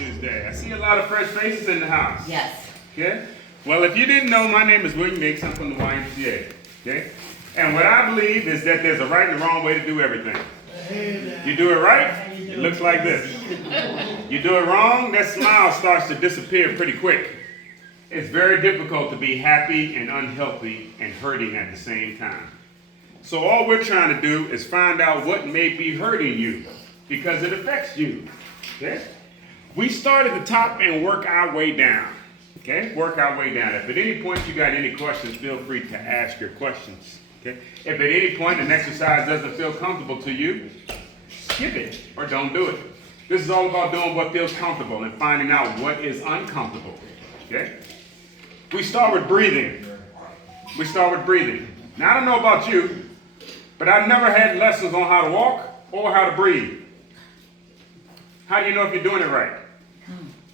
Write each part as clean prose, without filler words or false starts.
Tuesday. I see a lot of fresh faces in the house. Yes. Okay? Well, if you didn't know, my name is William Nix. I'm from the YMCA. Okay? And what I believe is that there's a right and a wrong way to do everything. You do it right, it looks like this. You do it wrong, that smile starts to disappear pretty quick. It's very difficult to be happy and unhealthy and hurting at the same time. So all we're trying to do is find out what may be hurting you because it affects you. Okay? We start at the top and work our way down. Okay? Work our way down. If at any point you got any questions, feel free to ask your questions. Okay? If at any point an exercise doesn't feel comfortable to you, skip it or don't do it. This is all about doing what feels comfortable and finding out what is uncomfortable. Okay? We start with breathing. We start with breathing. Now, I don't know about you, but I've never had lessons on how to walk or how to breathe. How do you know if you're doing it right?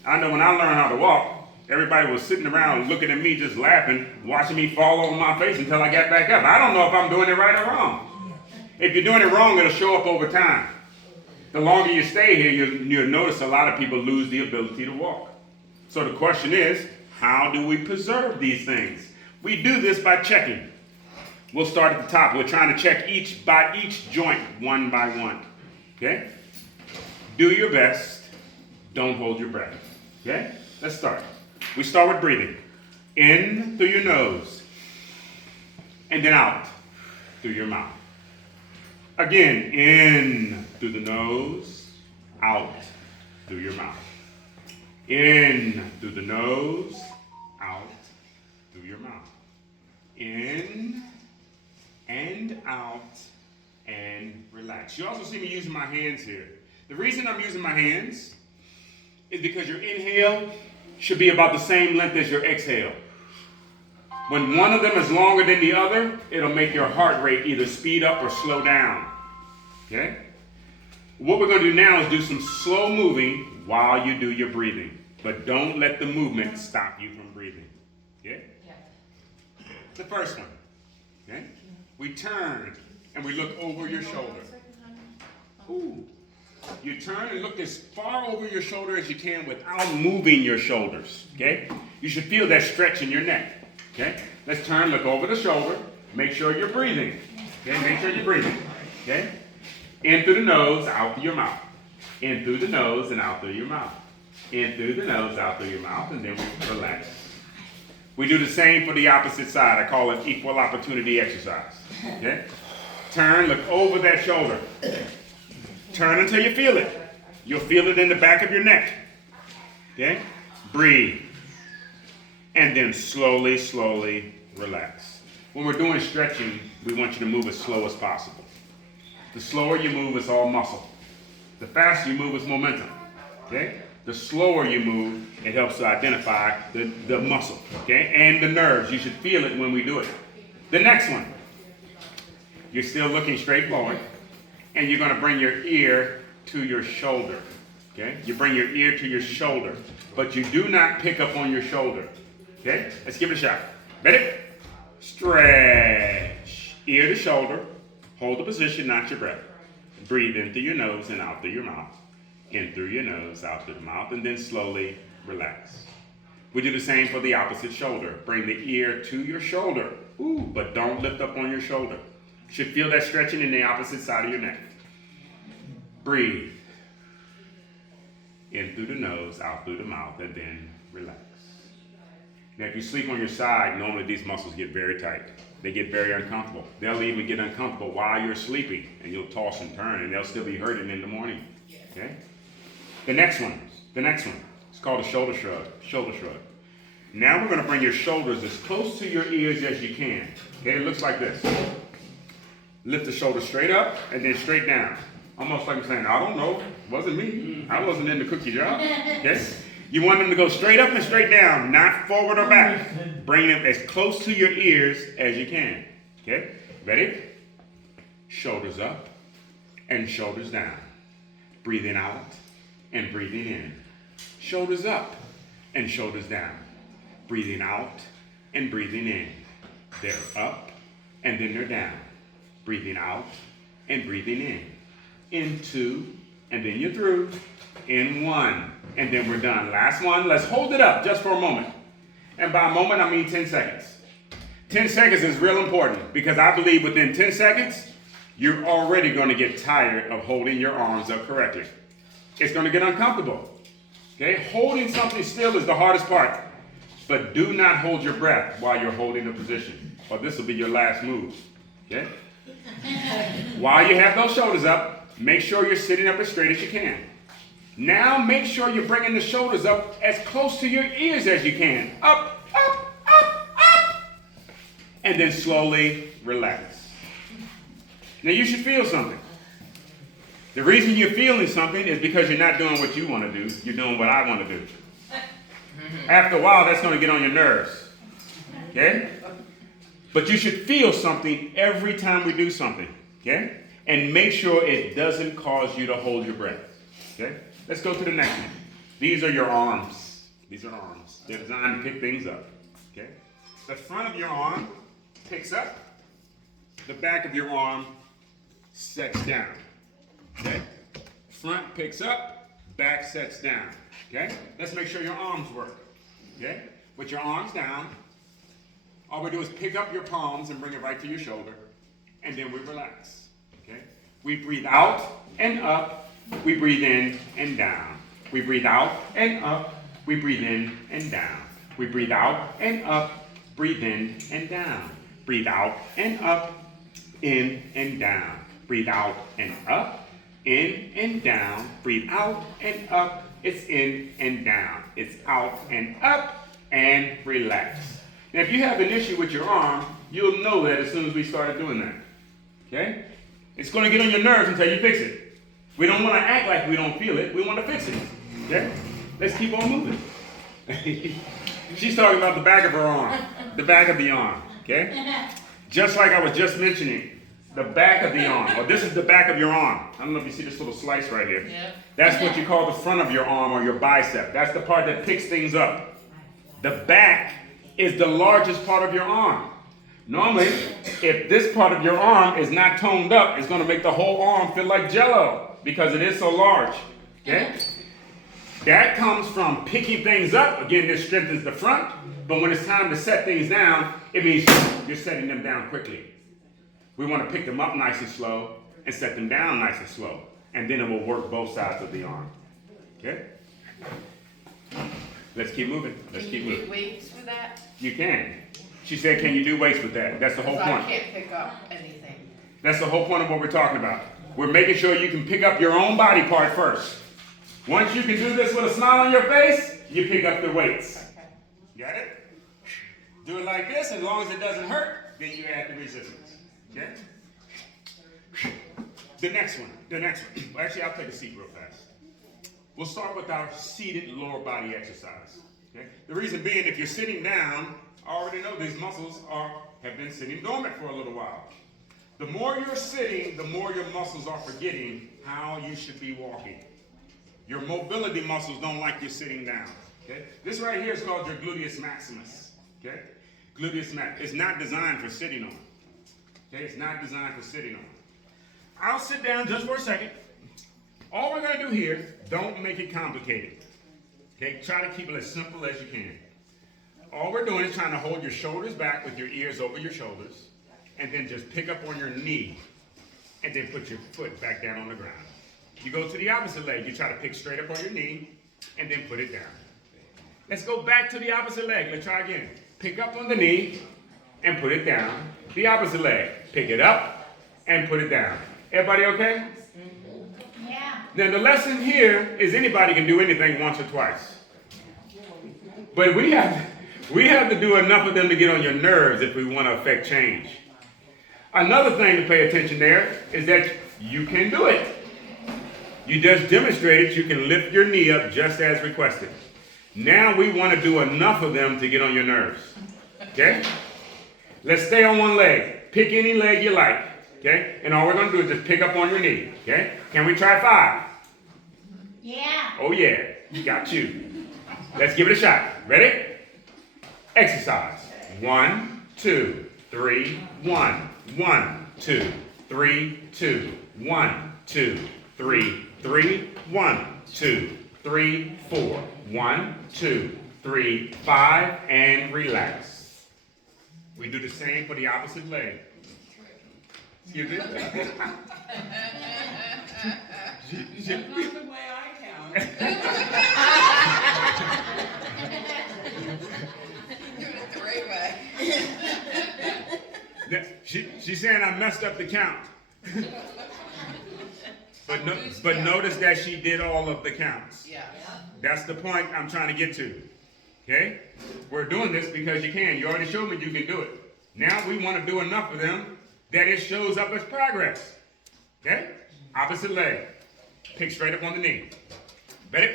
I know when I learned how to walk, everybody was sitting around looking at me just laughing, watching me fall over my face until I got back up. I don't know if I'm doing it right or wrong. If you're doing it wrong, it'll show up over time. The longer you stay here, you'll notice a lot of people lose the ability to walk. So the question is, how do we preserve these things? We do this by checking. We'll start at the top. We're trying to check each joint one by one. Okay? Do your best. Don't hold your breath. Okay? Let's start. We start with breathing. In through your nose. And then out through your mouth. Again, in through the nose, out through your mouth. In through the nose, out through your mouth. In and out and relax. You also see me using my hands here. The reason I'm using my hands is because your inhale should be about the same length as your exhale. When one of them is longer than the other, it'll make your heart rate either speed up or slow down. Okay? What we're going to do now is do some slow moving while you do your breathing. But don't let the movement stop you from breathing. Okay? Yeah. The first one. Okay? We turn and we look over your shoulder. Ooh. You turn and look as far over your shoulder as you can without moving your shoulders. Okay? You should feel that stretch in your neck. Okay? Let's turn, look over the shoulder. Make sure you're breathing. Okay? Make sure you're breathing. Okay? In through the nose, out through your mouth. In through the nose and out through your mouth. In through the nose, out through your mouth, and then we relax. We do the same for the opposite side. I call it equal opportunity exercise. Okay? Turn, look over that shoulder. Turn until you feel it. You'll feel it in the back of your neck. Okay? Breathe. And then slowly, slowly relax. When we're doing stretching, we want you to move as slow as possible. The slower you move, it's all muscle. The faster you move, it's momentum. Okay? The slower you move, it helps to identify the muscle. Okay? And the nerves. You should feel it when we do it. The next one. You're still looking straight forward. And you're going to bring your ear to your shoulder. Okay? You bring your ear to your shoulder. But you do not pick up on your shoulder. Okay? Let's give it a shot. Ready? Stretch. Ear to shoulder. Hold the position, not your breath. Breathe in through your nose and out through your mouth. In through your nose, out through the mouth, and then slowly relax. We do the same for the opposite shoulder. Bring the ear to your shoulder. Ooh, but don't lift up on your shoulder. You should feel that stretching in the opposite side of your neck. Breathe. In through the nose, out through the mouth, and then relax. Now, if you sleep on your side, normally these muscles get very tight. They get very uncomfortable. They'll even get uncomfortable while you're sleeping, and you'll toss and turn, and they'll still be hurting in the morning. Okay? The next one. It's called a shoulder shrug. Shoulder shrug. Now we're going to bring your shoulders as close to your ears as you can. Okay? It looks like this. Lift the shoulders straight up and then straight down. Almost like I'm saying, I don't know. It wasn't me. I wasn't in the cookie jar. Okay? You want them to go straight up and straight down, not forward or back. Bring them as close to your ears as you can. Okay? Ready? Shoulders up and shoulders down. Breathing out and breathing in. Shoulders up and shoulders down. Breathing out and breathing in. They're up and then they're down. Breathing out and breathing in. Into and then you're through in 1, and then we're done. Last one. Let's hold it up just for a moment. And by a moment, I mean 10 seconds. 10 seconds is real important because I believe within 10 seconds, you're already going to get tired of holding your arms up correctly. It's going to get uncomfortable. Okay? Holding something still is the hardest part. But do not hold your breath while you're holding the position, or this will be your last move. Okay? While you have those shoulders up, make sure you're sitting up as straight as you can. Now make sure you're bringing the shoulders up as close to your ears as you can. Up, up, up, up. And then slowly relax. Now you should feel something. The reason you're feeling something is because you're not doing what you want to do. You're doing what I want to do. After a while, that's going to get on your nerves. Okay? But you should feel something every time we do something. Okay? And make sure it doesn't cause you to hold your breath. Okay? Let's go to the next one. These are your arms. These are arms. They're designed to pick things up. Okay? The front of your arm picks up. The back of your arm sets down. Okay? Front picks up. Back sets down. Okay? Let's make sure your arms work. Okay? With your arms down, all we do is pick up your palms and bring it right to your shoulder, and then we relax. Okay? We breathe out and up. We breathe in and down. We breathe out and up. We breathe in and down. We breathe out and up. Breathe in and down. Breathe out and up. In and down. Breathe out and up. In and down. Breathe out and up. It's in and down. It's out and up, and relax. Now, if you have an issue with your arm, you'll know that as soon as we started doing that. Okay? It's going to get on your nerves until you fix it. We don't want to act like we don't feel it. We want to fix it. Okay? Let's keep on moving. She's talking about the back of her arm. The back of the arm. Okay? Just like I was just mentioning. The back of the arm, or this is the back of your arm. I don't know if you see this little slice right here. Yeah. That's what you call the front of your arm or your bicep. That's the part that picks things up. The back is the largest part of your arm. Normally, if this part of your arm is not toned up, it's going to make the whole arm feel like jello because it is so large. Okay? That comes from picking things up. Again, this strengthens the front, but when it's time to set things down, it means you're setting them down quickly. We want to pick them up nice and slow and set them down nice and slow. And then it will work both sides of the arm. Okay? Let's keep moving. Let's keep moving. Can you do weights with that? You can. She said, can you do weights with that? That's the whole point. I can't pick up anything. That's the whole point of what we're talking about. We're making sure you can pick up your own body part first. Once you can do this with a smile on your face, you pick up the weights. Okay. Got it? Do it like this. As long as it doesn't hurt, then you add the resistance. Okay? The next one. Well, actually, I'll take a seat real fast. We'll start with our seated lower body exercise. Okay? The reason being, if you're sitting down, I already know these muscles have been sitting dormant for a little while. The more you're sitting, the more your muscles are forgetting how you should be walking. Your mobility muscles don't like you sitting down. Okay? This right here is called your gluteus maximus. Okay? Gluteus maximus. It's not designed for sitting on. Okay, it's not designed for sitting on. I'll sit down just for a second. All we're going to do here, don't make it complicated. Okay, try to keep it as simple as you can. All we're doing is trying to hold your shoulders back with your ears over your shoulders, and then just pick up on your knee, and then put your foot back down on the ground. You go to the opposite leg. You try to pick straight up on your knee, and then put it down. Let's go back to the opposite leg. Let's try again. Pick up on the knee, and put it down. The opposite leg. Pick it up and put it down. Everybody okay? Yeah. Now the lesson here is anybody can do anything once or twice. But we have to do enough of them to get on your nerves if we want to affect change. Another thing to pay attention there is that you can do it. You just demonstrated you can lift your knee up just as requested. Now we want to do enough of them to get on your nerves. Okay? Let's stay on one leg. Pick any leg you like. Okay? And all we're going to do is just pick up on your knee. Okay? Can we try 5? Yeah. Oh yeah. Got you. Let's give it a shot. Ready? Exercise. 1, 2, 3, 1. 1, 2, 3, 2. 1, 2, 3, 3, 1, 2, 3, 4. 1, 2, 3, 5, and relax. We do the same for the opposite leg. Excuse me? That's not the way I count. Do it the right way. She's saying I messed up the count. But notice that she did all of the counts. Yeah. That's the point I'm trying to get to. Okay? We're doing this because you can. You already showed me you can do it. Now we want to do enough of them that it shows up as progress. Okay? Opposite leg. Pick straight up on the knee. Ready?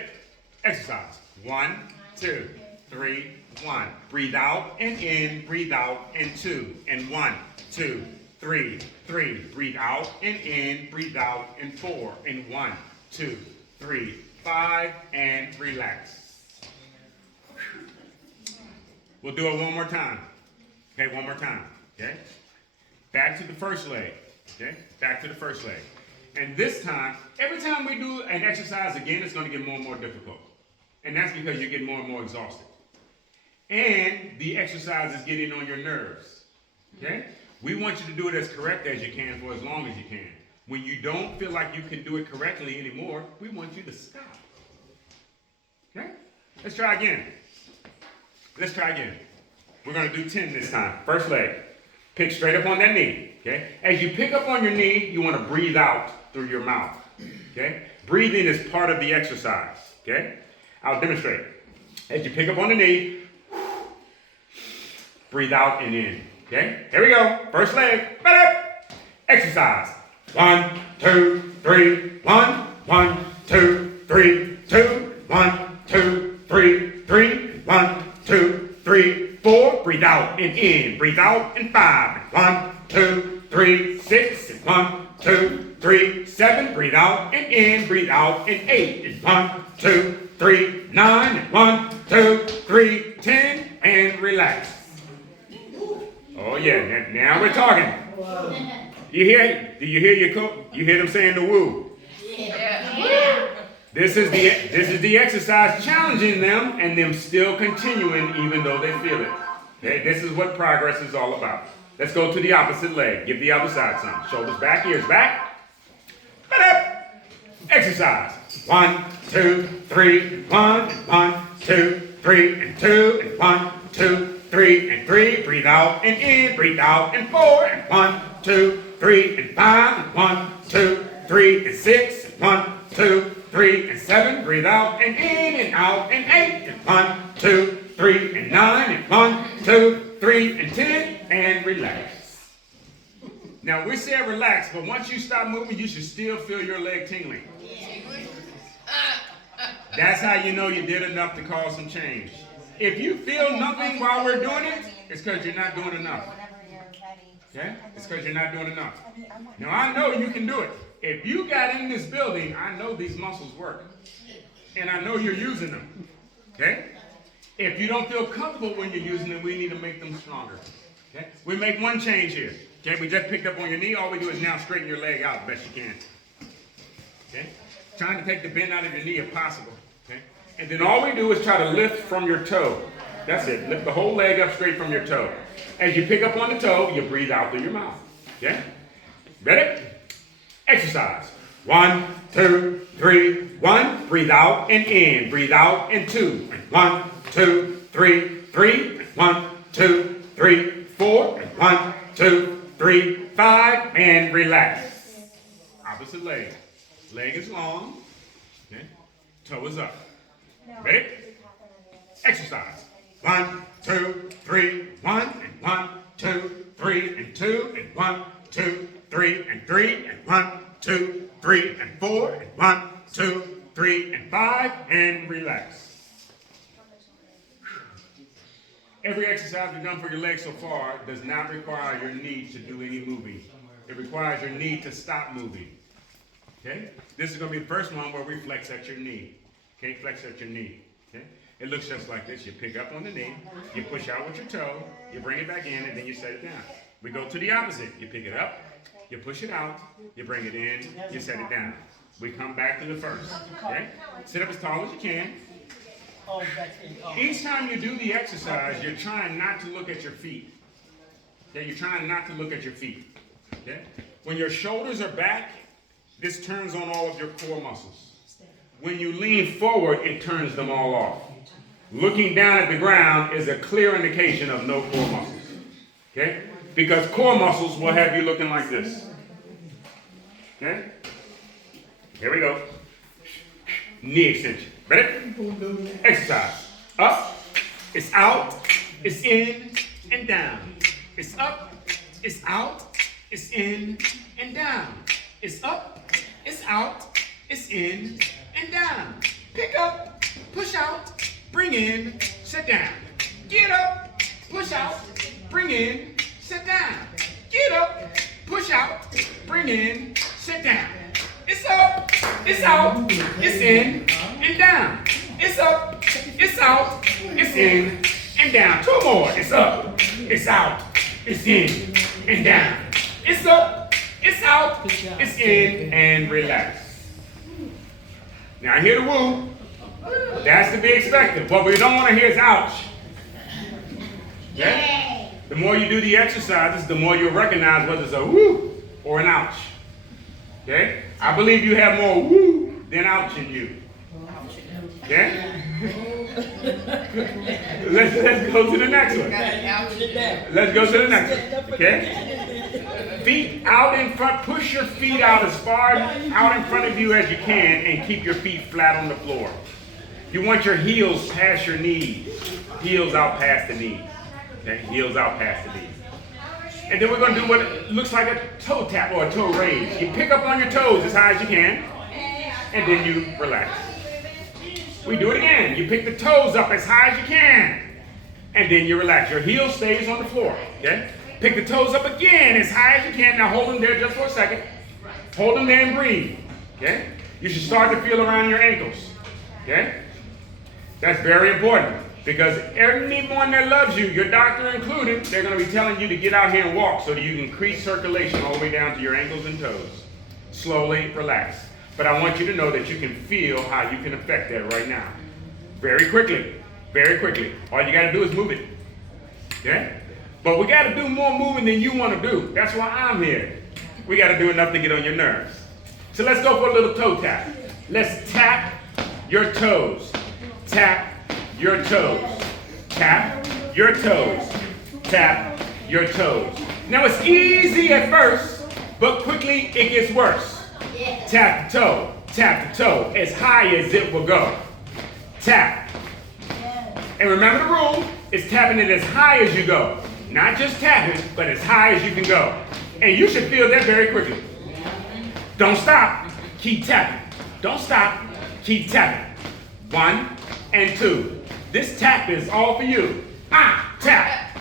Exercise. 1, 2, 3, 1. Breathe out and in. Breathe out and 2. And 1, 2, 3, 3. Breathe out and in. Breathe out and 4. And 1, 2, 3, 5. And relax. We'll do it one more time. Okay, one more time. Okay? Back to the first leg. Okay? Back to the first leg. And this time, every time we do an exercise again, it's going to get more and more difficult. And that's because you get more and more exhausted. And the exercise is getting on your nerves. Okay? We want you to do it as correct as you can for as long as you can. When you don't feel like you can do it correctly anymore, we want you to stop. Okay? Let's try again. Let's try again. We're going to do 10 this time. First leg. Pick straight up on that knee. Okay? As you pick up on your knee, you want to breathe out through your mouth. Okay? Breathing is part of the exercise. Okay? I'll demonstrate. As you pick up on the knee, breathe out and in. Okay? Here we go. First leg. Better. Exercise. 1, 2, 3. 1, 1, 2, 3, 2. 1, 2, 3, 3. 1, 2, 3, 4. Breathe out and in. Breathe out and 5. 1, 2, 3, 6. 1, 2, 3, 7. Breathe out and in. Breathe out and 8. 1, 2, 3, 9. 1, 2, 3, 10. And relax. Oh yeah, now we're talking. You hear? Do you hear your coach? You hear them saying the woo? Yeah. This is the exercise challenging them and them still continuing even though they feel it. Okay, this is what progress is all about. Let's go to the opposite leg. Give the other side some. Shoulders back, ears back. Ba-da. Exercise. 1, 2, 3. 1, 1, 2, 3, and 2, and 1, 2, 3, and 3. Breathe out and in. Breathe out and 4, and 1, 2, 3, and 5, and 1, 2, 3, and 6, and 1, 2, 3, and 7. Breathe out and in and out and 8, and 1, 2, 3, and 9, and 1, 2, 3, and 10, and relax. Now we said relax, but once you stop moving, you should still feel your leg tingling. That's how you know you did enough to cause some change. If you feel nothing while we're doing it, it's because you're not doing enough. Okay? It's because you're not doing enough. Now I know you can do it. If you got in this building, I know these muscles work. And I know you're using them. Okay? If you don't feel comfortable when you're using them, we need to make them stronger. Okay? We make one change here. Okay? We just picked up on your knee. All we do is now straighten your leg out the best you can. Okay? Trying to take the bend out of your knee if possible. Okay? And then all we do is try to lift from your toe. That's it. Lift the whole leg up straight from your toe. As you pick up on the toe, you breathe out through your mouth. Okay? Ready? Exercise. 1, 2, 3. 1. Breathe out and in. Breathe out and 2. 1, 2, 3, 3. 1, 2, 3, 4. 1, 2, 3, 5. And relax. Opposite leg. Leg is long. Okay? Toe is up. Ready? Exercise. 1, 2, 3, 1, and 1, 2, 3, and 2, and 1, 2, 3, and 3, and 1, 2, 3, and 4, and 1, 2, 3, and 5, and relax. Every exercise we've done for your legs so far does not require your knee to do any moving. It requires your knee to stop moving. Okay? This is going to be the first one where we flex at your knee. Okay? Flex at your knee. Okay? It looks just like this. You pick up on the knee, you push out with your toe, you bring it back in, and then you set it down. We go to the opposite. You pick it up, You push it out, you bring it in, you set it down. We come back to the first. Okay? Sit up as tall as you can. Each time you do the exercise, you're trying not to look at your feet. Okay? You're trying not to look at your feet. Okay? When your shoulders are back, this turns on all of your core muscles. When you lean forward, it turns them all off. Looking down at the ground is a clear indication of no core muscles. Okay? Because core muscles will have you looking like this. Okay? Here we go. Knee extension. Ready? Exercise. Up. It's out. It's in and down. It's up. It's out. It's in and down. It's up. It's out. It's in and down. Pick up. Push out. Bring in. Sit down. Get up. Push out. Bring in. Sit down. Get up. Push out. Bring in. Sit down. It's up. It's out. It's in and down. It's up. It's out. It's in and down. Two more. It's up. It's out. It's in and down. It's up. It's out. It's in and relax. Now I hear the woo. That's to be expected. What we don't want to hear is ouch. Okay? The more you do the exercises, the more you'll recognize whether it's a woo or an ouch. Okay? I believe you have more woo than ouch in you. Okay? Let's go to the next one. Let's go to the next one. Okay? Feet out in front. Push your feet out as far out in front of you as you can and keep your feet flat on the floor. You want your heels past your knees. Heels out past the knees. Okay? Heels out past the knees. And then we're going to do what looks like a toe tap or a toe raise. You pick up on your toes as high as you can, and then you relax. We do it again. You pick the toes up as high as you can, and then you relax. Your heel stays on the floor. Okay? Pick the toes up again as high as you can. Now hold them there just for a second. Hold them there and breathe. Okay? You should start to feel around your ankles. Okay? That's very important because anyone that loves you, your doctor included, they're going to be telling you to get out here and walk so that you can increase circulation all the way down to your ankles and toes. Slowly relax. But I want you to know that you can feel how you can affect that right now. Very quickly. Very quickly. All you got to do is move it. Okay? But we got to do more moving than you want to do. That's why I'm here. We got to do enough to get on your nerves. So let's go for a little toe tap. Let's tap your toes. Tap your toes. Tap your toes. Tap your toes. Now it's easy at first, but quickly it gets worse. Tap the toe. Tap the toe as high as it will go. Tap. And remember the rule, it's tapping it as high as you go. Not just tapping, but as high as you can go. And you should feel that very quickly. Don't stop. Keep tapping. Don't stop. Keep tapping. 1 and 2. This tap is all for you. Tap.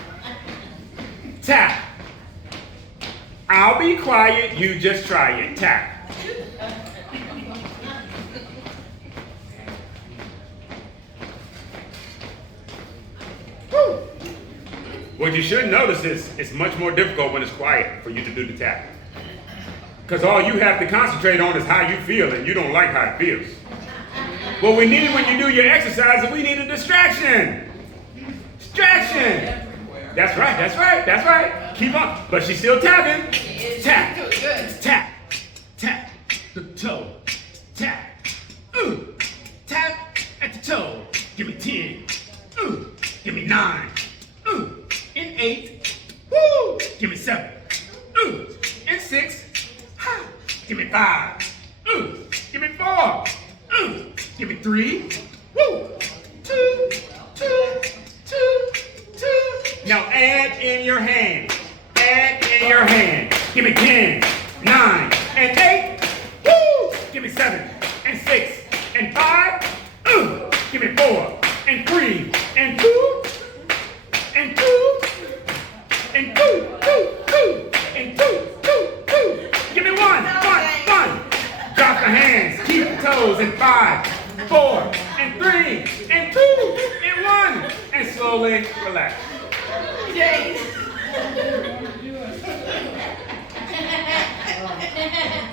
Tap. I'll be quiet. You just try it. Tap. Woo. What you should notice is it's much more difficult when it's quiet for you to do the tap. Because all you have to concentrate on is how you feel, and you don't like how it feels. What we need when you do your exercise is we need a distraction. Distraction. That's right, that's right, that's right. Keep on. But she's still tapping. Tap. Tap. Tap. The toe. Tap. Tap at the toe. Give me 10. Give me 9. And 8. Woo! Give me 7. And 6. Give me 5. Give me 4. Give me 3. Woo! 2. Now add in your hand. Add in your hand. Give me 10, 9, and 8. Woo! Give me 7, and 6, and 5. Give me 4, and 3, and 2, and 2, and 2, and 2. Give me 1. Drop the hands. Keep the toes in 5, 4, and 3, and 2, and 1. And slowly relax. James.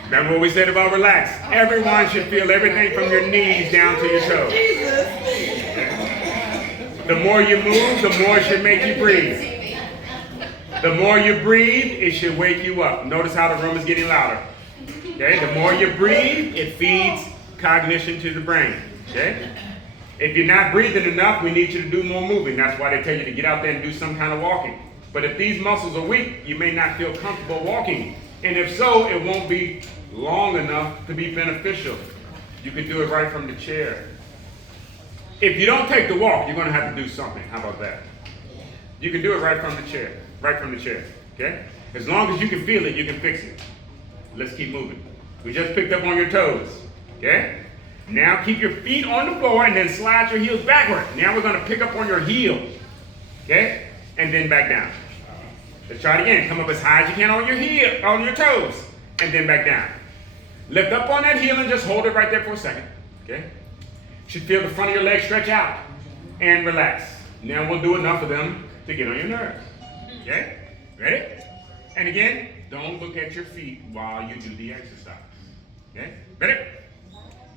Remember what we said about relax? Everyone should feel everything from your knees down to your toes. The more you move, the more it should make you breathe. The more you breathe, it should wake you up. Notice how the room is getting louder. Okay? The more you breathe, it feeds cognition to the brain. Okay? If you're not breathing enough, we need you to do more moving. That's why they tell you to get out there and do some kind of walking. But if these muscles are weak, you may not feel comfortable walking. And if so, it won't be long enough to be beneficial. You can do it right from the chair. If you don't take the walk, you're going to have to do something. How about that? You can do it right from the chair. Right from the chair. Okay? As long as you can feel it, you can fix it. Let's keep moving. We just picked up on your toes. Okay? Now keep your feet on the floor and then slide your heels backward. Now we're going to pick up on your heels. Okay? And then back down. Let's try it again. Come up as high as you can on your heel, on your toes, and then back down. Lift up on that heel and just hold it right there for a second. Okay? You should feel the front of your leg stretch out and relax. Now we'll do enough of them to get on your nerves. Okay? Ready? And again, don't look at your feet while you do the exercise. Okay? Ready?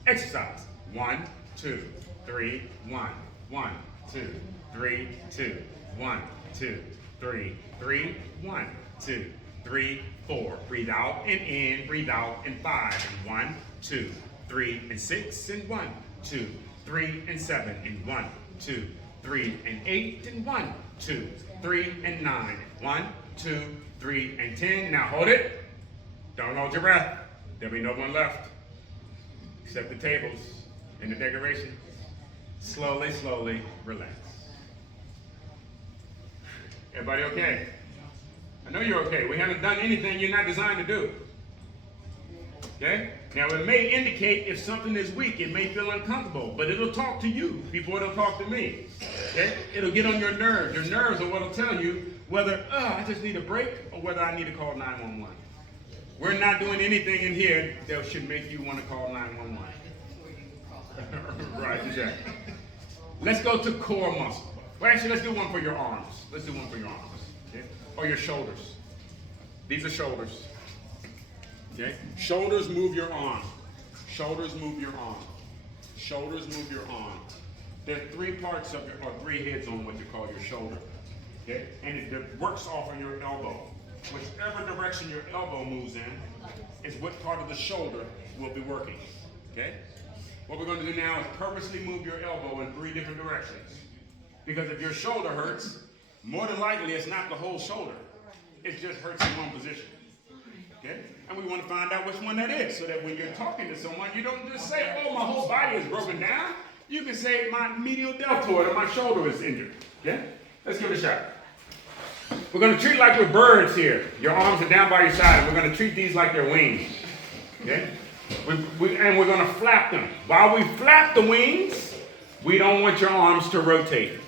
Exercise. 1, 2, 3, 1. 1, 2, 3, 2. 1, 2, 3, 3, 1, 2, 3, 4. Breathe out and in, breathe out and 5, and 1, 2, 3, and 6, and 1, 2, 3, and 7, and 1, 2, 3, and 8, and 1, 2, 3, and 9, 1, 2, 3, and 10. Now hold it. Don't hold your breath. There'll be no one left except the tables and the decoration. Slowly, slowly relax. Everybody okay? I know you're okay. We haven't done anything you're not designed to do. Okay? Now it may indicate if something is weak, it may feel uncomfortable, but it'll talk to you before it'll talk to me. Okay? It'll get on your nerves. Your nerves are what'll tell you whether, I just need a break or whether I need to call 911. We're not doing anything in here that should make you want to call 911. Right, exactly. Let's go to core muscle. Well, actually, let's do one for your arms. Let's do one for your arms. Okay? Or your shoulders. These are shoulders. Okay? Shoulders move your arm. Shoulders move your arm. Shoulders move your arm. There are 3 parts of or 3 heads on what you call your shoulder. Okay? And it works off of your elbow. Whichever direction your elbow moves in is what part of the shoulder will be working. Okay? What we're going to do now is purposely move your elbow in 3 different directions. Because if your shoulder hurts, more than likely it's not the whole shoulder. It just hurts in one position. Okay? And we want to find out which one that is so that when you're talking to someone, you don't just say, oh, my whole body is broken down. You can say, my medial deltoid or my shoulder is injured. Okay? Let's give it a shot. We're going to treat like we're birds here. Your arms are down by your side, and we're going to treat these like they're wings. Okay? And we're going to flap them. While we flap the wings, we don't want your arms to rotate.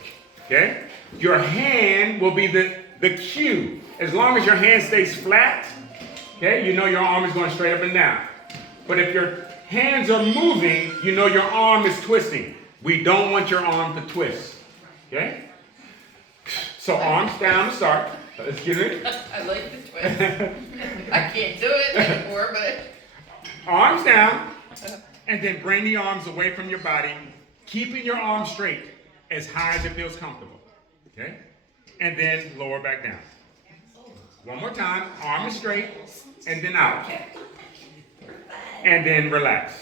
Okay? Your hand will be the cue. As long as your hand stays flat, okay, you know your arm is going straight up and down. But if your hands are moving, you know your arm is twisting. We don't want your arm to twist. Okay? So arms down to start. Let's get it. I like the twist. I can't do it anymore, but. Arms down, and then bring the arms away from your body, keeping your arms straight as high as it feels comfortable. Okay? And then lower back down. One more time, arm is straight, and then out. And then relax.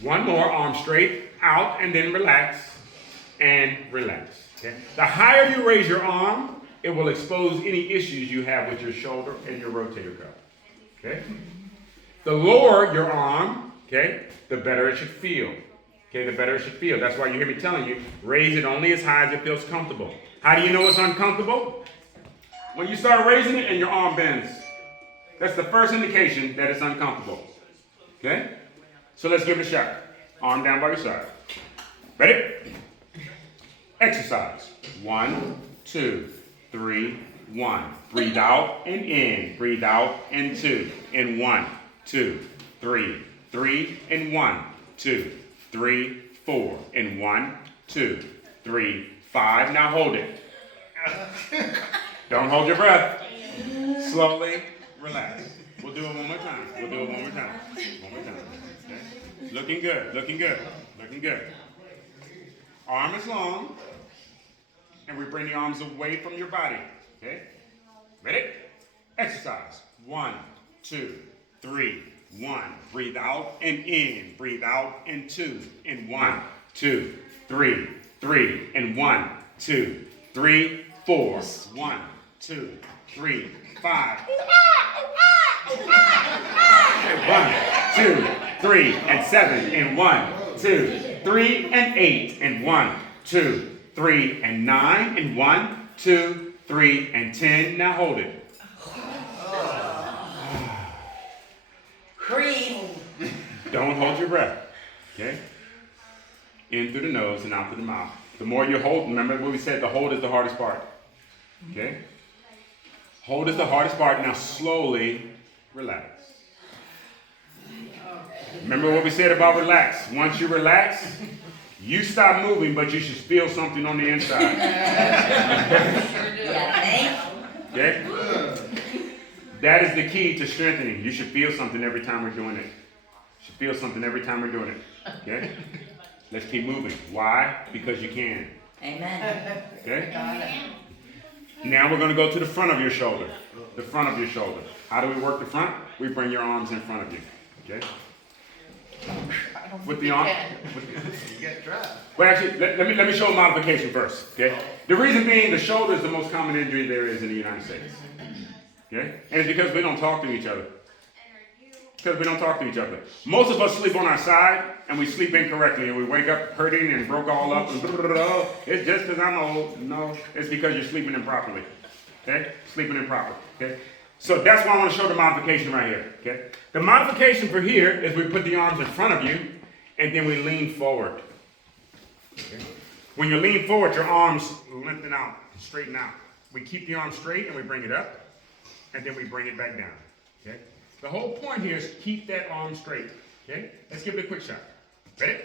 One more, arm straight, out, and then relax, and relax. Okay? The higher you raise your arm, it will expose any issues you have with your shoulder and your rotator cuff. Okay? The lower your arm, okay, the better it should feel. Okay, the better it should feel. That's why you hear me telling you, raise it only as high as it feels comfortable. How do you know it's uncomfortable? When you start raising it and your arm bends. That's the first indication that it's uncomfortable. Okay? So let's give it a shot. Arm down by your side. Ready? Exercise. 1, 2, 3, 1. Breathe out and in. Breathe out and 2. And 1, 2, 3. 3 and 1, 2, 3, 4. And 1, 2, 3, 5. Now hold it. Don't hold your breath. Slowly relax. We'll do it one more time. We'll do it one more time. One more time. Okay? Looking good, looking good, looking good. Arm is long, and we bring the arms away from your body. Okay? Ready? Exercise. 1, 2, 3, 1. Breathe out and in. Breathe out and 2. And 1, 2, 3, 3. And 1, 2, 3, 4. 1, 2, 3, 5. And 1, 2, 3, and 7. And 1, 2, 3, and 8. And 1, 2, 3, and 9. And 1, 2, 3, and 10. Now hold it. Breathe. Don't hold your breath. Okay? In through the nose and out through the mouth. The more you hold, remember what we said, the hold is the hardest part. Okay? Hold is the hardest part. Now slowly relax. Remember what we said about relax. Once you relax, you stop moving, but you should feel something on the inside. Okay? That is the key to strengthening. You should feel something every time we're doing it. You should feel something every time we're doing it. Okay? Let's keep moving. Why? Because you can. Amen. Okay? Now we're going to go to the front of your shoulder. The front of your shoulder. How do we work the front? We bring your arms in front of you. Okay? With the arm. Well, actually, let me show a modification first. Okay? The reason being, the shoulder is the most common injury there is in the United States. Okay? And it's because we don't talk to each other. Because we don't talk to each other. Most of us sleep on our side, and we sleep incorrectly, and we wake up hurting and broke all up, and it's just because I'm old. No, it's because you're sleeping improperly. Okay? Sleeping improperly. Okay? So that's why I want to show the modification right here. Okay? The modification for here is we put the arms in front of you, and then we lean forward. Okay? When you lean forward, your arms lengthen out, straighten out. We keep the arm straight, and we bring it up, and then we bring it back down. Okay? The whole point here is keep that arm straight. Okay? Let's give it a quick shot. Ready?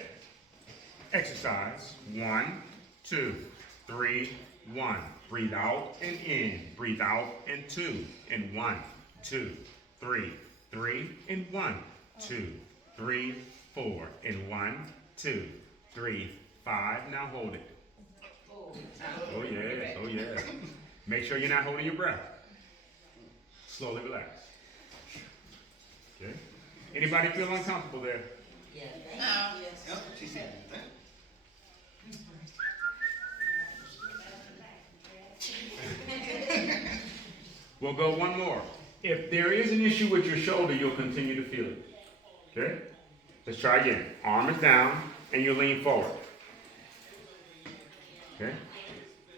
Exercise. 1, 2, 3, 1. Breathe out and in. Breathe out and 2. And 1, 2, 3, 3, and 1, 2, 3, 4, and 1, 2, 3, 5. Now hold it. Oh yeah, oh yeah. Make sure you're not holding your breath. Slowly relax. Okay. Anybody feel uncomfortable there? Yeah. Yep, she said that. We'll go one more. If there is an issue with your shoulder, you'll continue to feel it. Okay? Let's try again. Arm is down, and you lean forward. Okay?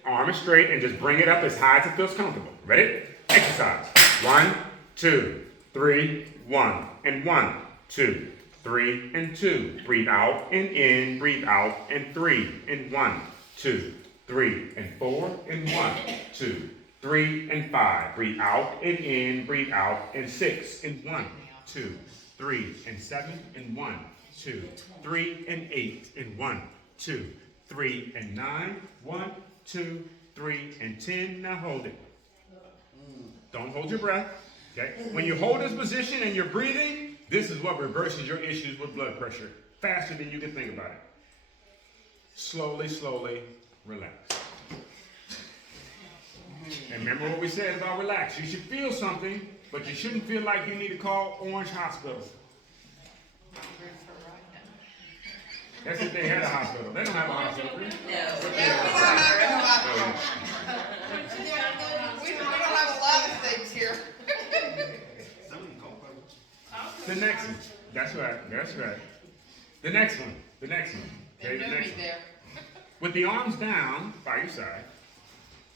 Arm is straight, and just bring it up as high as it feels comfortable. Ready? Exercise. 1, 2, 3, 1. And 1, 2, 3, and 2. Breathe out and in. Breathe out and 3. And 1, 2, 3, and 4. And 1, 2, 3, and 5. Breathe out and in. Breathe out and 6. And 1, 2, 3, and 7. And 1, 2, 3, and 8. And 1, 2, 3, and 9. 1, 2, 3, and 10. Now hold it. Don't hold your breath. Okay? When you hold this position and you're breathing, this is what reverses your issues with blood pressure faster than you can think about it. Slowly, slowly, relax. And remember what we said about relax. You should feel something, but you shouldn't feel like you need to call Orange Hospital. That's if they had a hospital. They don't have a hospital. No. We don't have a lot of things here. The next one. That's right. That's right. The next one. The next one. Okay, the next one. With the arms down by your side,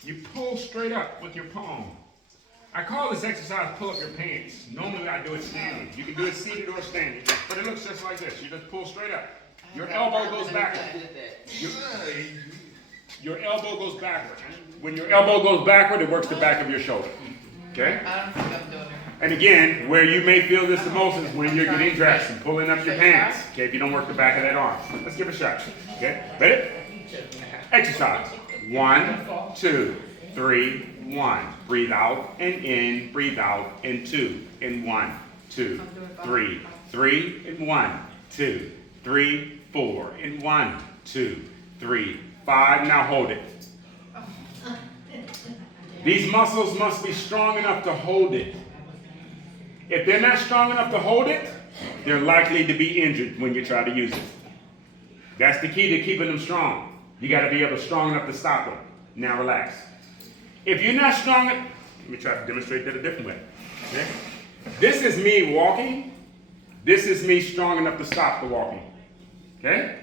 you pull straight up with your palm. I call this exercise pull up your pants. Normally I do it standing. You can do it seated or standing, but it looks just like this. You just pull straight up. Your elbow goes backward. Your elbow goes backward. When your elbow goes backward, it works the back of your shoulder. Okay? I don't think I'm doing it. And again, where you may feel this the most is when you're getting dressed and pulling up your pants. Okay, if you don't work the back of that arm. Let's give it a shot. Okay? Ready? Exercise. 1, 2, 3, 1. Breathe out and in. Breathe out and 2. And 1, 2, 3, 3, and 1, 2, 3, 4, and 1, 2, 3, 5. Now hold it. These muscles must be strong enough to hold it. If they're not strong enough to hold it, they're likely to be injured when you try to use it. That's the key to keeping them strong. You got to be strong enough to stop them. Now relax. If you're not strong, let me try to demonstrate that a different way. Okay? This is me walking. This is me strong enough to stop the walking. Okay?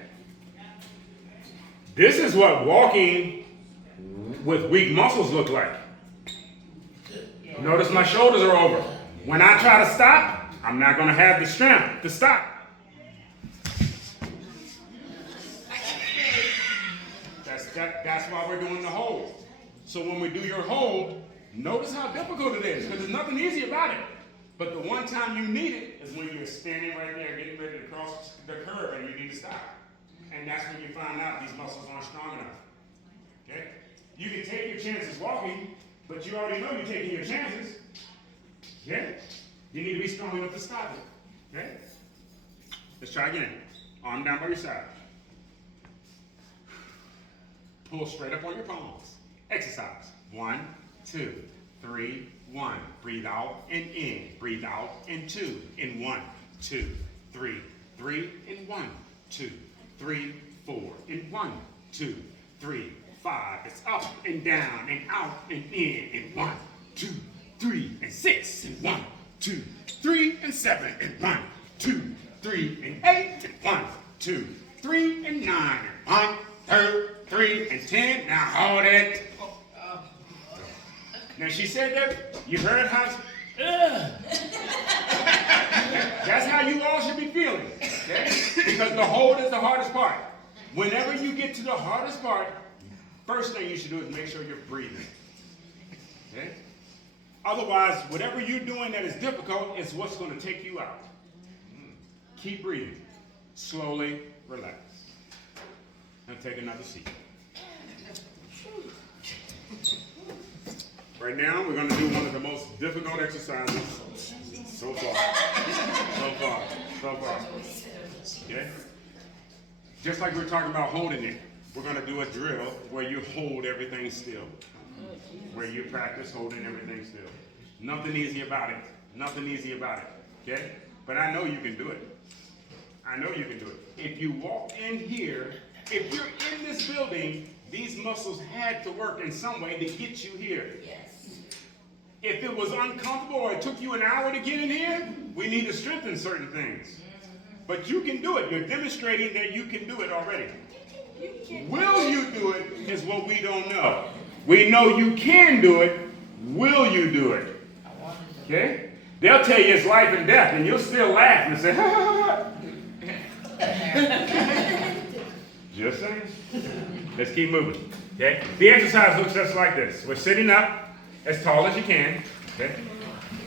This is what walking with weak muscles look like. Notice my shoulders are over. When I try to stop, I'm not going to have the strength to stop. That's why we're doing the hold. So when we do your hold, notice how difficult it is, because there's nothing easy about it. But the one time you need it is when you're standing right there getting ready to cross the curb and you need to stop. And that's when you find out these muscles aren't strong enough. Okay? You can take your chances walking, but you already know you're taking your chances. Okay? You need to be strong enough to stop it. Okay? Let's try again. Arm down by your side. Pull straight up on your palms. Exercise. 1, 2, 3, 1. Breathe out and in. Breathe out and 2. In 1, 2, 3, 3, in 1, 2, 3, 4. In 1, 2, 3, 5. It's up and down and out and in. In 1, 2, 3, and 6. In 1, 2, 3, and 7. In 1, 2, 3, and 8. In 1, 2, 3, and 9. In 1, 2, 3, and 10. Now hold it. Now she said that. You heard how. That's how you all should be feeling. Okay? Because the hold is the hardest part. Whenever you get to the hardest part, first thing you should do is make sure you're breathing. Okay? Otherwise, whatever you're doing that is difficult is what's going to take you out. Keep breathing. Slowly relax. Now take another seat. Right now, we're going to do one of the most difficult exercises so far. So far. Okay? Just like we're talking about holding it, we're going to do a drill where you hold everything still. Where you practice holding everything still. Nothing easy about it. Nothing easy about it. Okay? But I know you can do it. I know you can do it. If you walk in here, if you're in this building, these muscles had to work in some way to get you here. Yes. If it was uncomfortable or it took you an hour to get in here, we need to strengthen certain things. But you can do it. You're demonstrating that you can do it already. Will you do it is what we don't know. We know you can do it. Will you do it? Okay? They'll tell you it's life and death, and you'll still laugh and say, ha, ha, ha. Just saying. Let's keep moving. Okay? The exercise looks just like this. We're sitting up as tall as you can. Okay?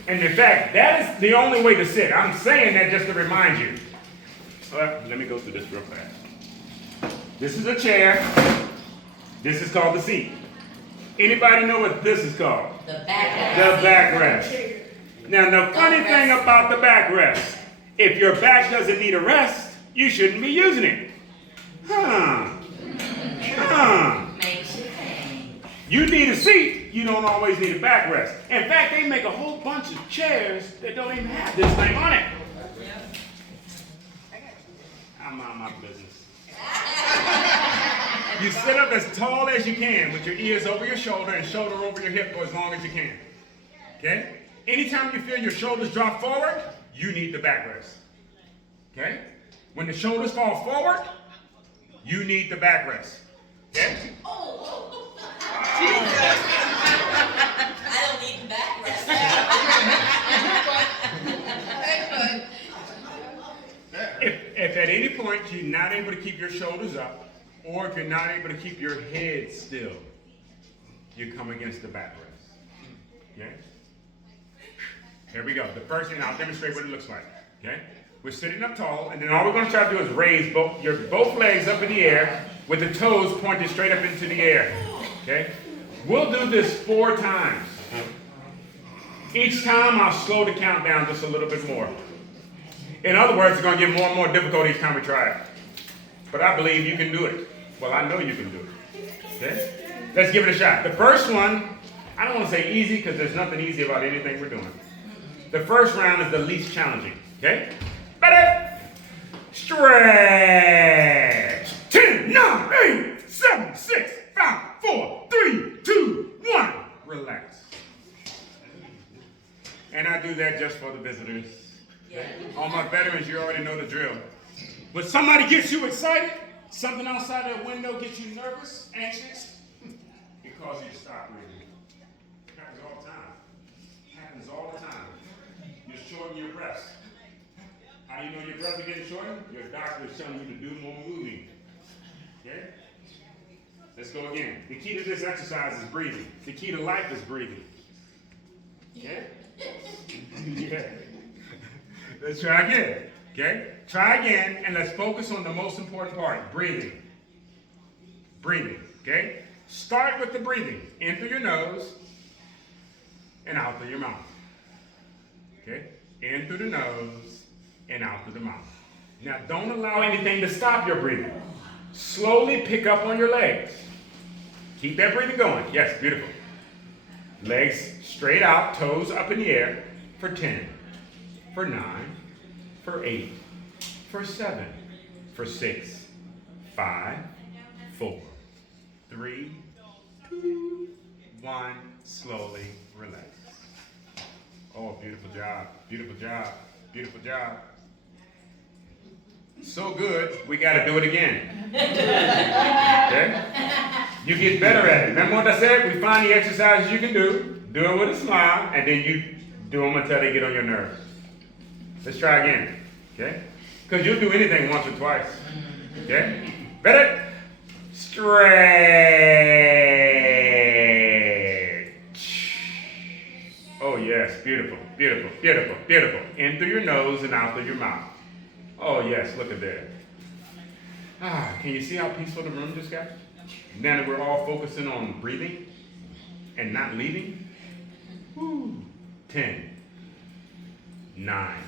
And in fact, that is the only way to sit. I'm saying that just to remind you. Let me go through this real fast. This is a chair. This is called the seat. Anybody know what this is called? The backrest. The backrest. Now, the funny thing about the backrest, if your back doesn't need a rest, you shouldn't be using it. Makes you think. You need a seat, you don't always need a backrest. In fact, they make a whole bunch of chairs that don't even have this thing on it. I mind my business. You sit up as tall as you can with your ears over your shoulder and shoulder over your hip for as long as you can. Okay? Anytime you feel your shoulders drop forward, you need the backrest. Okay? When the shoulders fall forward, you need the backrest. Okay? I don't need the backrest. If at any point you're not able to keep your shoulders up, or if you're not able to keep your head still, you come against the backrest. Okay? Here we go. The first thing, I'll demonstrate what it looks like. Okay? We're sitting up tall, and then all we're going to try to do is raise both legs up in the air with the toes pointed straight up into the air. Okay? We'll do this 4 times. Each time I'll slow the count down just a little bit more. In other words, it's going to get more and more difficult each time we try it. But I believe you can do it. Well, I know you can do it. Okay? Let's give it a shot. The first one, I don't want to say easy because there's nothing easy about anything we're doing. The first round is the least challenging. Okay? Ready? Stretch. 10, 9, 8, 7, 6, 5, 4, 3, 2, 1. Relax. And I do that just for the visitors. All my veterans, you already know the drill. When somebody gets you excited, something outside that window gets you nervous, anxious, it causes you to stop breathing. It happens all the time. It happens all the time. You shorten your breaths. How do you know your breath is getting shortened? Your doctor is telling you to do more moving. Okay? Let's go again. The key to this exercise is breathing. The key to life is breathing. Okay? Yeah. Let's try again. Okay? Try again, and let's focus on the most important part, breathing. Breathing. Okay? Start with the breathing. In through your nose and out through your mouth. Okay? In through the nose and out through the mouth. Now, don't allow anything to stop your breathing. Slowly pick up on your legs. Keep that breathing going. Yes, beautiful. Legs straight out, toes up in the air for 10, for 9, for 8, for 7, for 6, 5, 4, 3, 2, 1. Slowly relax. Oh, beautiful job, beautiful job, beautiful job. So good, we got to do it again. Okay? You get better at it. Remember what I said? We find the exercises you can do it with a smile, and then you do them until they get on your nerves. Let's try again. Okay? Because you'll do anything once or twice. Okay? Ready? Stretch. Oh, yes. Beautiful, beautiful, beautiful, beautiful. In through your nose and out through your mouth. Oh, yes. Look at that. Can you see how peaceful the room just got? Now that we're all focusing on breathing and not leaving. Woo. 10, 9,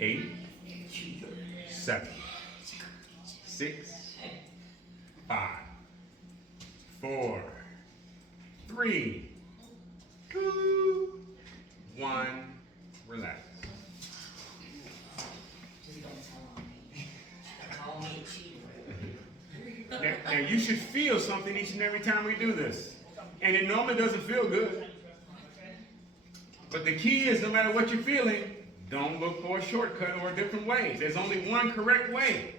8, 7, 6, 5, 4, 3, 2, 1. Relax. Now you should feel something each and every time we do this. And it normally doesn't feel good. But the key is no matter what you're feeling, don't look for a shortcut or a different way. There's only one correct way.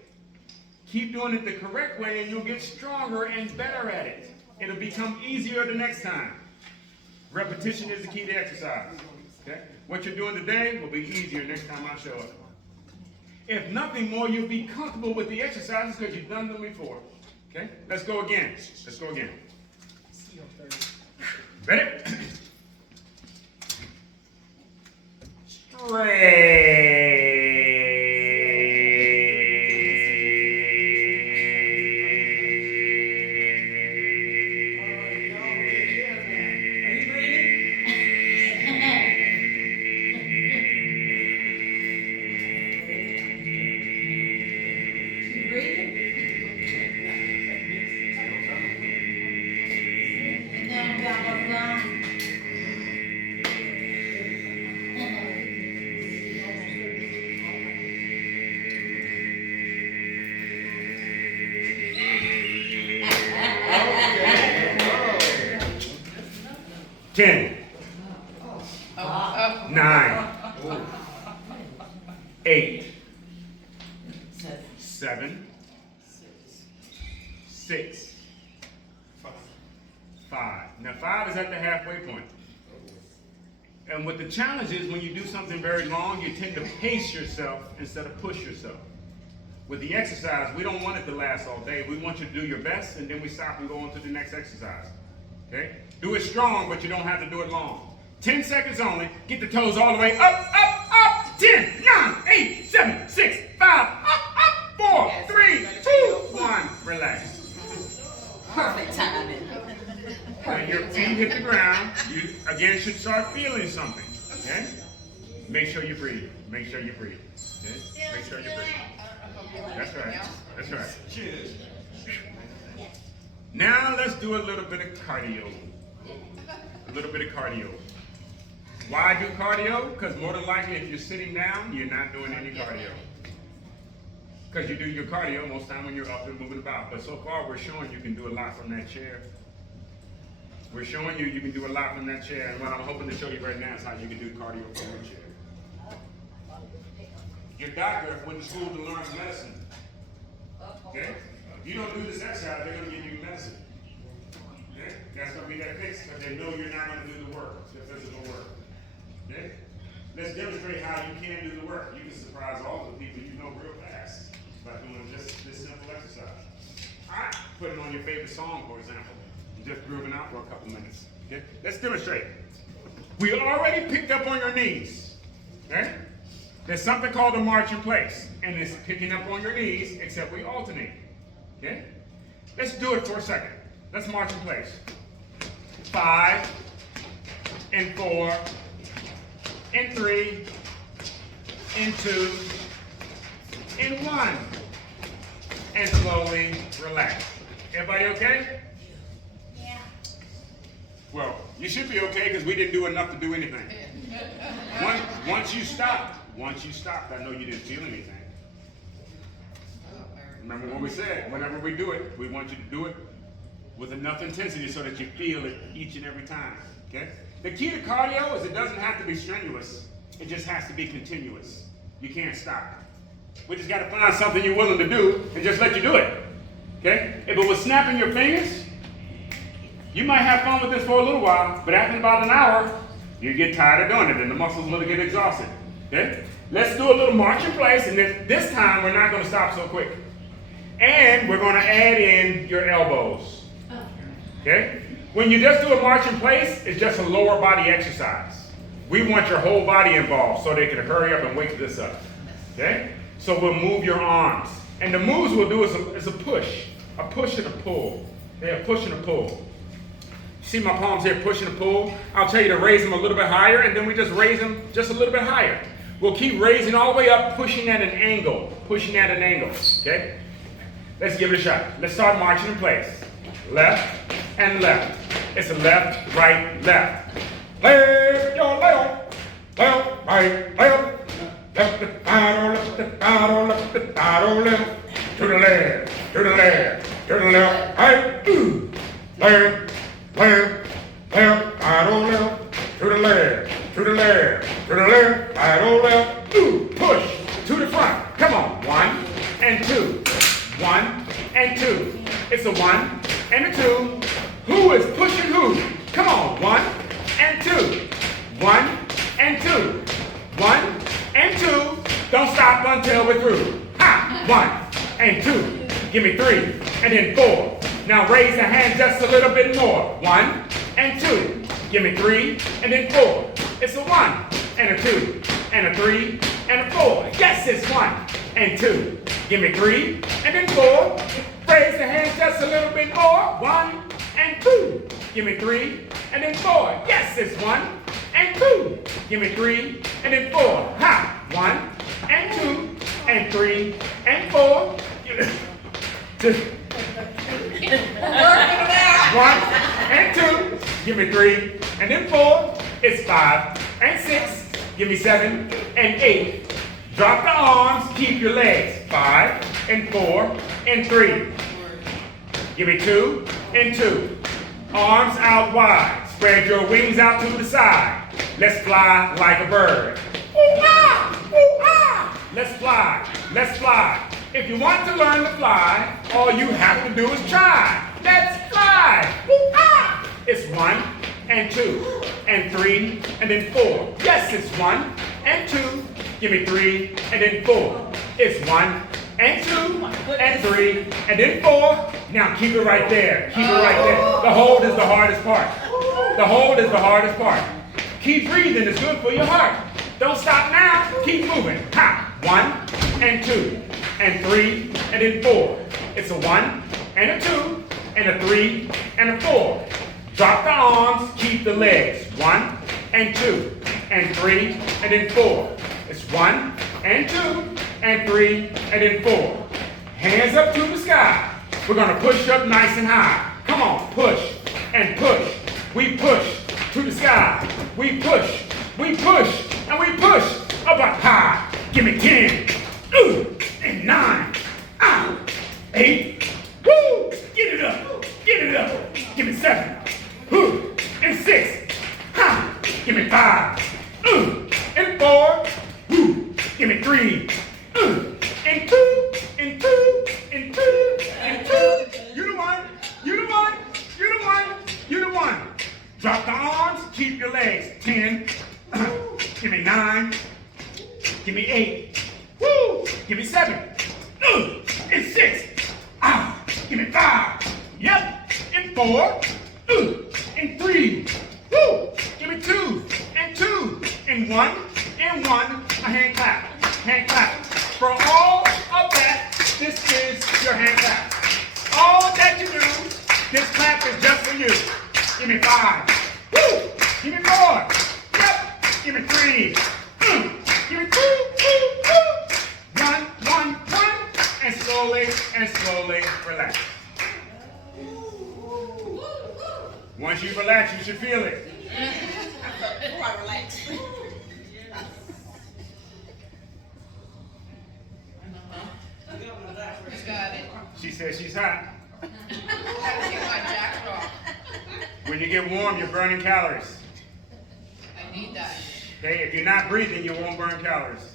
Keep doing it the correct way and you'll get stronger and better at it. It'll become easier the next time. Repetition is the key to exercise. Okay? What you're doing today will be easier next time I show up. If nothing more, you'll be comfortable with the exercises because you've done them before. Okay? Let's go again. Let's go again. Ready? Ten, 9, 8, 7, 6, 5. Now 5 is at the halfway point. And what the challenge is, when you do something very long, you tend to pace yourself instead of push yourself. With the exercise, we don't want it to last all day. We want you to do your best, and then we stop and go on to the next exercise. Okay? Do it strong, but you don't have to do it long. 10 seconds only. Get the toes all the way up, up, up. 10, 9, 8, 7, 6, 5, up, 4, 3, 2, 1. Relax. Perfect timing. When your feet hit the ground, you again should start feeling something. Okay? Make sure you breathe. Make sure you breathe. Okay? Make sure you breathe. That's right. That's right. Cheers. Now let's do a little bit of cardio. A little bit of cardio. Why do cardio? Because more than likely if you're sitting down, you're not doing any cardio. Because you do your cardio most time when you're up and moving about. But so far we're showing you can do a lot from that chair. We're showing you can do a lot from that chair. And what I'm hoping to show you right now is how you can do cardio from your chair. Your doctor went to school to learn medicine. Okay? If you don't do this exercise, they're going to give you medicine. Okay? That's going to be that fix because they know you're not going to do the work, the physical work. Okay? Let's demonstrate how you can do the work. You can surprise all of the people you know real fast by doing just this simple exercise. All right, put it on your favorite song, for example. Just grooving out for a couple minutes. Okay? Let's demonstrate. We already picked up on your knees. Okay? There's something called a march in place, and it's picking up on your knees, except we alternate. Okay? Let's do it for a second. Let's march in place. 5 and 4 and 3 and 2 and 1. And slowly relax. Everybody okay? Yeah. Well, you should be okay because we didn't do enough to do anything. Once you stopped, I know you didn't feel anything. Remember what we said, whenever we do it, we want you to do it with enough intensity so that you feel it each and every time, okay? The key to cardio is it doesn't have to be strenuous. It just has to be continuous. You can't stop. We just got to find something you're willing to do and just let you do it, okay? If it was snapping your fingers, you might have fun with this for a little while, but after about an hour, you get tired of doing it and the muscles will get exhausted, okay? Let's do a little march in place, and this time we're not going to stop so quick. And we're going to add in your elbows, okay? When you just do a march in place, it's just a lower body exercise. We want your whole body involved so they can hurry up and wake this up, okay? So we'll move your arms. And the moves we'll do is a push and a pull. Okay, a push and a pull. See my palms here, push and pull? I'll tell you to raise them a little bit higher, and then we just raise them just a little bit higher. We'll keep raising all the way up, pushing at an angle, okay? Let's give it a shot. Let's start marching in place. Left and left. It's a left, right, left. Left, your left, left, right, left. Left the paddle, left the paddle, left the paddle, left. To the left, to the left, to the left, right, left, left, left, paddle, left. To the left, to the left, to the left, paddle, left. Push to the front. Come on, 1 and 2. 1 and 2. It's a 1 and a 2. Who is pushing who? Come on, 1 and 2. 1 and 2. 1 and 2. Don't stop until we're through. Ha! 1 and 2. Give me 3 and then 4. Now raise the hand just a little bit more. 1 and 2. Give me 3 and then 4. It's a 1 and a 2 and a 3 and a 4. Yes, it's 1 and 2. Give me 3 and then 4. Raise the hand just a little bit more. 1 and 2. Give me 3 and then 4. Yes, it's 1 and 2. Give me 3 and then 4. Ha! 1 and 2 and 3 and 4. 1 and 2. Give me 3 and then 4. It's 5 and 6. Give me 7 and 8. Drop the arms, keep your legs. 5 and 4 and 3. Give me 2 and 2. Arms out wide. Spread your wings out to the side. Let's fly like a bird. Ooh-ah! Ooh-ah! Let's fly. Let's fly. If you want to learn to fly, all you have to do is try. Let's fly. Ooh-ah! It's 1 and 2 and 3 and then 4. Yes, it's 1 and 2. Give me 3 and then 4. It's 1 and 2 and 3 and then 4. Now keep it right there. Keep it right there. The hold is the hardest part. The hold is the hardest part. Keep breathing. It's good for your heart. Don't stop now. Keep moving. Ha! 1 and 2 and 3 and then 4. It's a 1 and a 2 and a 3 and a 4. Drop the arms. Keep the legs. 1 and 2 and 3 and then 4. It's 1 and 2 and 3 and then 4. Hands up to the sky. We're going to push up nice and high. Come on, push and push. We push to the sky. We push, and we push up high. Give me 10, and 9, 8, woo, get it up. Give me 7, and 6, give me 5, and 4, give me 3, and 2, and 2, and 2, and 2. You the one. Drop the arms, keep your legs. 10, give me 9, give me 8, give me 7, and 6, give me 5, yep, and 4, and 3, give me 2, and 1, and 1, a hand clap. For all of that, this is your hand clap. All that you do, this clap is just for you. Give me 5, give me 4, yep, give me 3, give me 2, 1, and slowly relax. Once you relax, you should feel it. Before I relax. Got it. She says she's hot. I gotta take my jacket off. When you get warm, you're burning calories. I need that. Okay, if you're not breathing, you won't burn calories.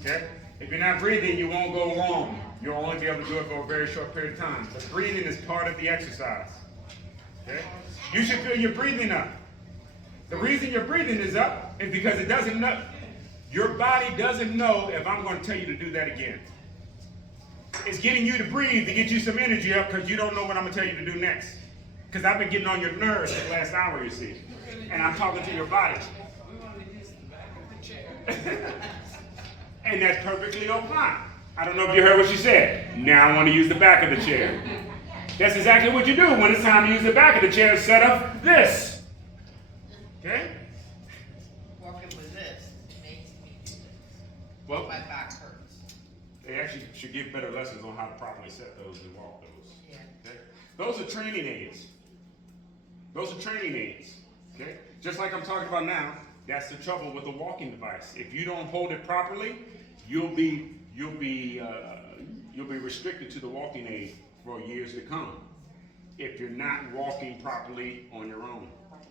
Okay? If you're not breathing, you won't go long. You'll only be able to do it for a very short period of time. But breathing is part of the exercise. Okay? You should feel your breathing up. The reason your breathing is up is because it doesn't know. Your body doesn't know if I'm going to tell you to do that again. It's getting you to breathe to get you some energy up because you don't know what I'm going to tell you to do next. Because I've been getting on your nerves the last hour, you see. And I'm talking to your body. And that's perfectly fine. I don't know if you heard what she said. Now I want to use the back of the chair. That's exactly what you do when it's time to use the back of the chair. Set up this. Okay? Walking with this makes me do this. Well, My back hurts. they actually should give better lessons on how to properly set those and walk those. Yeah. Okay? Those are training aids. Okay? Just like I'm talking about now, that's the trouble with the walking device. If you don't hold it properly, you'll be restricted to the walking aid for years to come. If you're not walking properly on your own.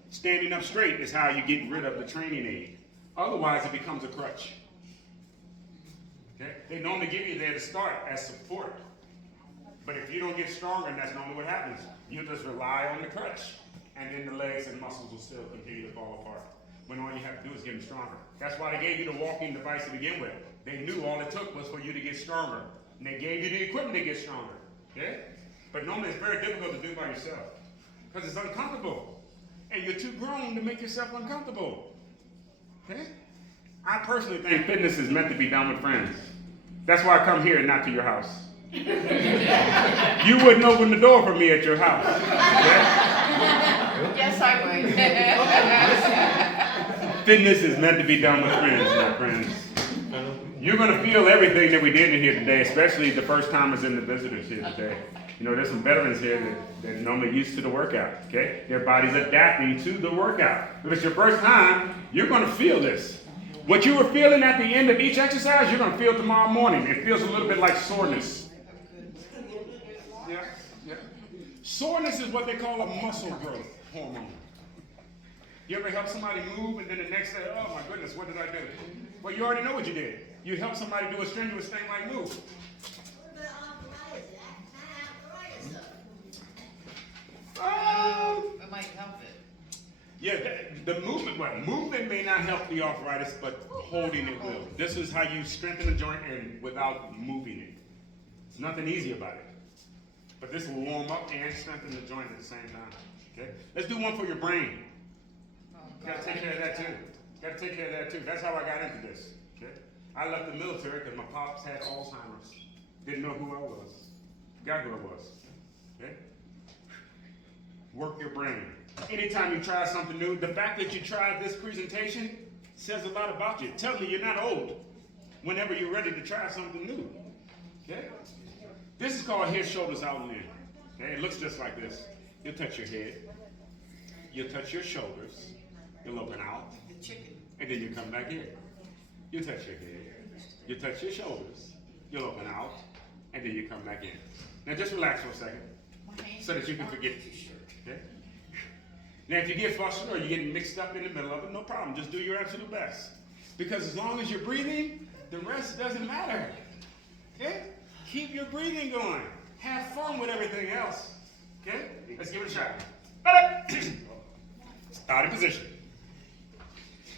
Standing up straight is how you get rid of the training aid. Otherwise, it becomes a crutch. Okay? They normally give you there to start as support. But if you don't get stronger, that's normally what happens. You just rely on the crutch. And then the legs and muscles will still continue to fall apart. When all you have to do is get them stronger. That's why they gave you the walking device to begin with. They knew all it took was for you to get stronger. And they gave you the equipment to get stronger. Okay? But normally it's very difficult to do by yourself. Because it's uncomfortable. And you're too grown to make yourself uncomfortable. Okay? I personally think fitness is meant to be done with friends. That's why I come here and not to your house. You wouldn't open the door for me at your house. Okay? Yes, I would. Fitness is meant to be done with friends, my friends. You're going to feel everything that we did in here today, especially the first timers and the visitors here today. You know, there's some veterans here that are normally used to the workout, okay? Their body's adapting to the workout. If it's your first time, you're going to feel this. What you were feeling at the end of each exercise, you're going to feel tomorrow morning. It feels a little bit like soreness. Yeah. Soreness is what they call a muscle growth hormone. You ever help somebody move and then the next day, oh my goodness, what did I do? Well, you already know what you did. You help somebody do a strenuous thing like move. It might help it. Yeah, the movement may not help the arthritis, but holding it will. This is how you strengthen a joint and without moving it. There's nothing easy about it. But this will warm up and strengthen the joint at the same time. Okay? Let's do one for your brain. You gotta take care of that too. That's how I got into this. Okay? I left the military because my pops had Alzheimer's. Didn't know who I was. Forgot who I was. Okay? Work your brain. Anytime you try something new, the fact that you tried this presentation says a lot about you. Tell me you're not old whenever you're ready to try something new. Okay? This is called head, shoulders, out, and in. Okay? It looks just like this. You'll touch your head. You'll touch your shoulders. You'll open out. And then you come back in. You touch your head. You touch your shoulders. You'll open out. And then you come back in. Now just relax for a second so that you can forget. Okay? Now if you get flustered or you're getting mixed up in the middle of it, no problem. Just do your absolute best. Because as long as you're breathing, the rest doesn't matter. Okay? Keep your breathing going. Have fun with everything else. Okay? Let's give it a shot. Starting position.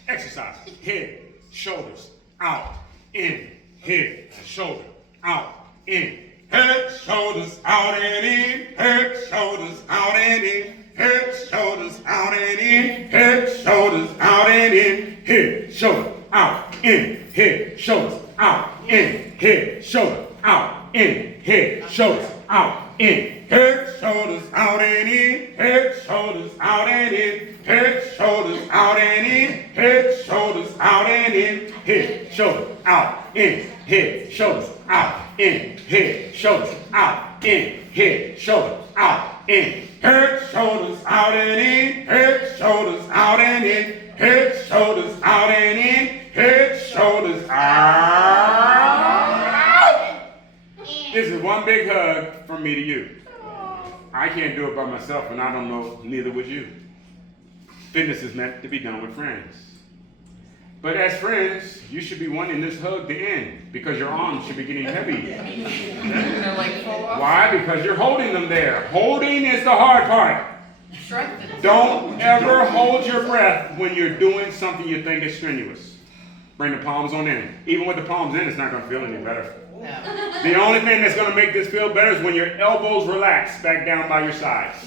Exercise. Head, shoulders, out, in. Head, shoulder, out, in. Head, shoulders, out and in. Head, shoulders, out and in. Head, shoulders, out and in. Head, shoulders, out and in. Head, shoulder, out, in. Head, shoulders, out, in. Head, shoulder, out, in. Head, shoulders, out, in. Head, shoulders, out and in. Head, shoulders, out and in. Head, shoulders, out and in. Head, shoulders, out and in. Head, shoulders, out, in. Head, shoulders, out, in. Head, shoulders, out, in. Head, shoulders, out, in. Head, shoulders, out and in. Head, shoulders, out and in. Head, shoulders, out and in. Head, shoulders, out. This is one big hug from me to you. I can't do it by myself, and I don't know, neither would you. Fitness is meant to be done with friends. But as friends, you should be wanting this hug to end because your arms should be getting heavy. Why? Because you're holding them there. Holding is the hard part. Don't ever hold your breath when you're doing something you think is strenuous. Bring the palms on in. Even with the palms in, it's not going to feel any better. No. The only thing that's going to make this feel better is when your elbows relax back down by your sides.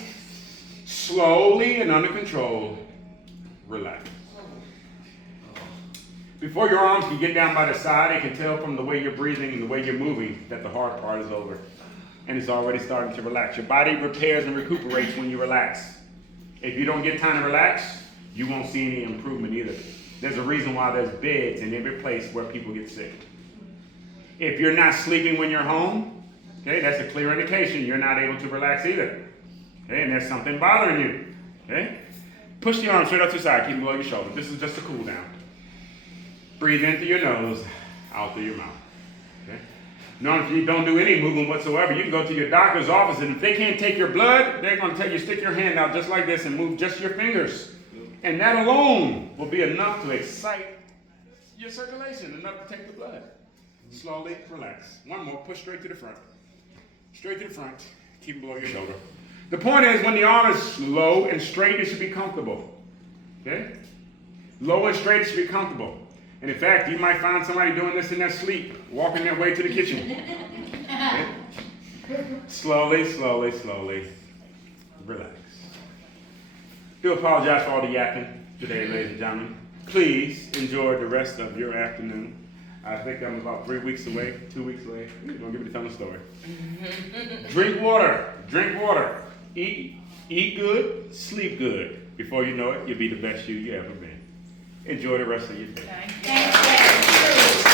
Slowly and under control, relax. Before your arms can get down by the side, they can tell from the way you're breathing and the way you're moving that the hard part is over. And it's already starting to relax. Your body repairs and recuperates when you relax. If you don't get time to relax, you won't see any improvement either. There's a reason why there's beds in every place where people get sick. If you're not sleeping when you're home, okay, that's a clear indication you're not able to relax either. Okay, and there's something bothering you. Okay? Push the arms straight up to the side, keep them below your shoulder. This is just a cool down. Breathe in through your nose, out through your mouth. Okay? Now, if you don't do any movement whatsoever, you can go to your doctor's office, and if they can't take your blood, they're going to tell you stick your hand out just like this and move just your fingers. And that alone will be enough to excite your circulation, enough to take the blood. Slowly relax. One more, push straight to the front. Straight to the front, keep it below your shoulder. The point is, when the arm is low and straight, it should be comfortable. Okay? Low and straight should be comfortable. And in fact, you might find somebody doing this in their sleep, walking their way to the kitchen. Okay? Slowly, slowly, slowly, relax. Do apologize for all the yakking today, ladies and gentlemen. Please enjoy the rest of your afternoon. I think I'm about 3 weeks away, 2 weeks away. You're going to give me the tell the story. Drink water. Drink water. Eat good. Sleep good. Before you know it, you'll be the best you ever been. Enjoy the rest of your day. Thank you.